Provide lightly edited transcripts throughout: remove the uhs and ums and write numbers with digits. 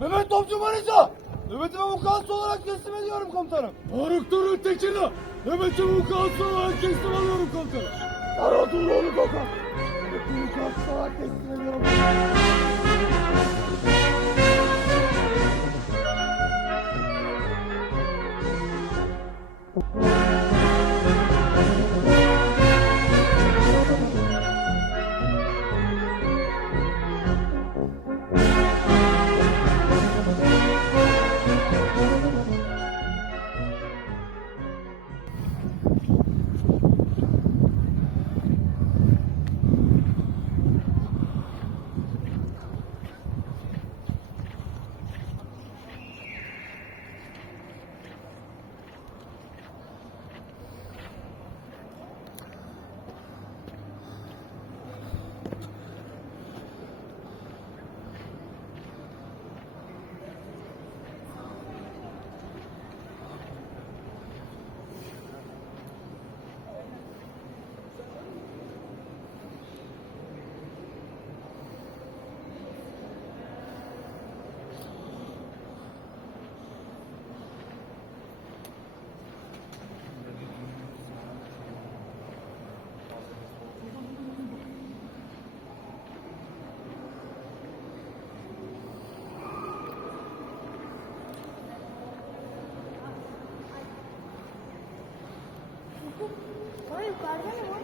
Mehmet Topçu Manisa! Nöbetime vukuatçı olarak teslim ediyorum komutanım. Faruk Durun Tekin'e nöbeti vukuatçı olarak teslim alıyorum komutanım. Karadulluoğlu Gökhan. Nöbetime vukuatçı olarak teslim ediyorum. Hayır, yukarıda ne var?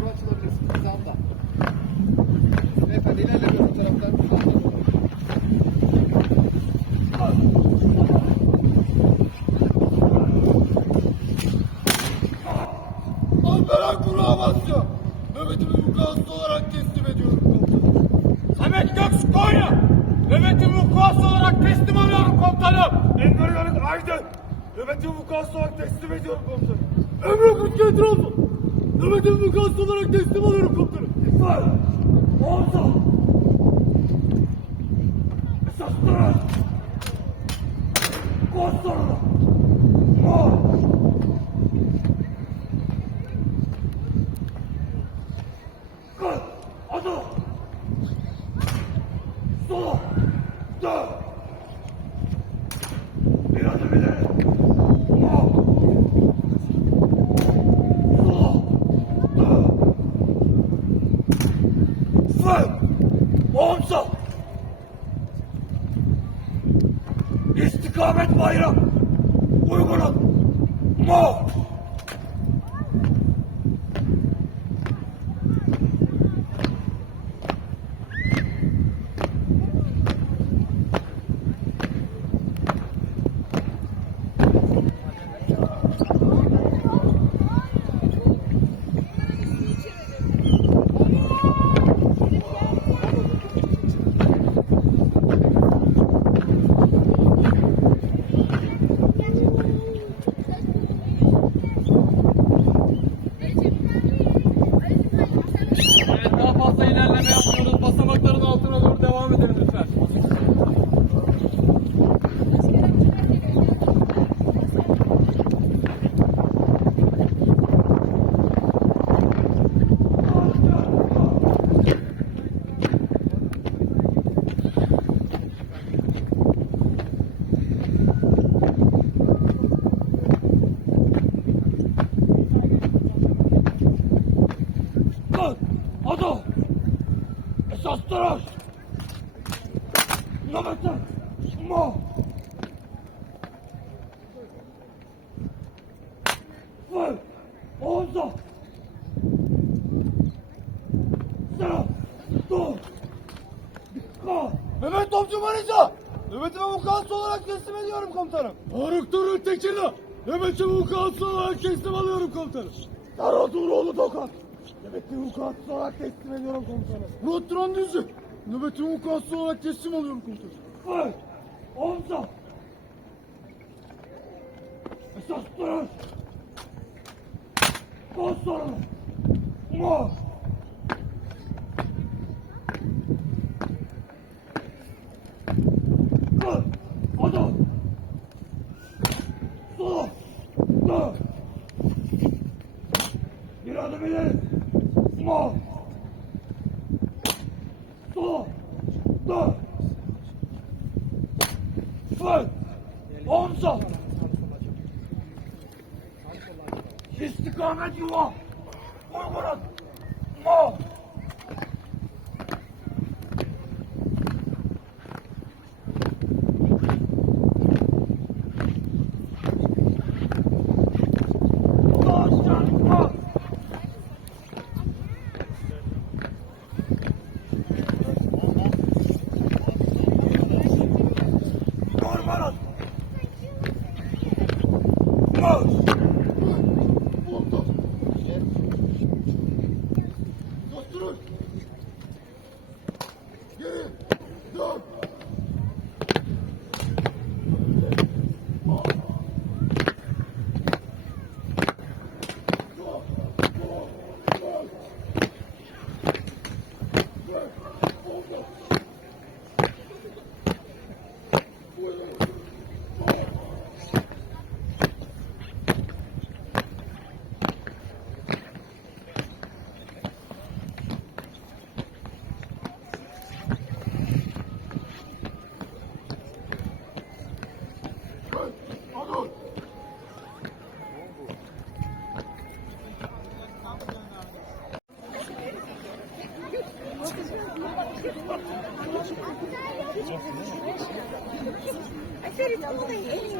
doğru açılabilirsiniz. Hizanda. Beyefendi ilerlemiyor bu taraftan. Alperen Kur'a basıyor. Nöbetimi vukuatsız olarak teslim ediyorum komutanım. Samet Göksu Konya. Nöbeti vukuatsız olarak teslim alıyorum komutanım. Enver Yanık Aydın. Nöbetimi vukuatsız olarak teslim ediyorum komutanım. Emre Kutlu Trabzon. Nöbeti vukuatsız olarak teslim alıyorum komutanım. İsmail. Oğuz'a. Esaslara. Koğuşlarına. Kal. Adı. Sola. Dön. Bir adım ileri. Sola. Dön. Fön. Omza. İstikamet bayrak. Uygunun. Mo. Evet, daha fazla ilerleme yapmıyoruz. Basamakların altına doğru devam edelim lütfen. Kal. Adı. Esaslara. Nöbete. Mo. Fön. Omza. Selam. Dur. Dikkat. Mehmet Topçu Manisa. Nöbetime vukuatsız olarak teslim ediyorum komutanım. Faruk Turul Tekin'le nöbeti vukuatsız olarak teslim alıyorum komutanım. Karaduroğlu Dokan. Nöbetimi vukuatsız olarak teslim ediyorum komutanım. Murat Duran Düzü. Nöbeti vukuatsız olarak teslim alıyorum komutanım. Fön. Omza. Esas duruş. Koğuşlarına. Mo. Kal. Adı. Sola. Dön. Bir adım ileri. Mo. Sola. Dön. Fön. Omza. İstikamet yuva. Uygunun. Mo. Mo. Ormanın. Mo. Dosturun. Geri. Dön. Aferin ama en iyi.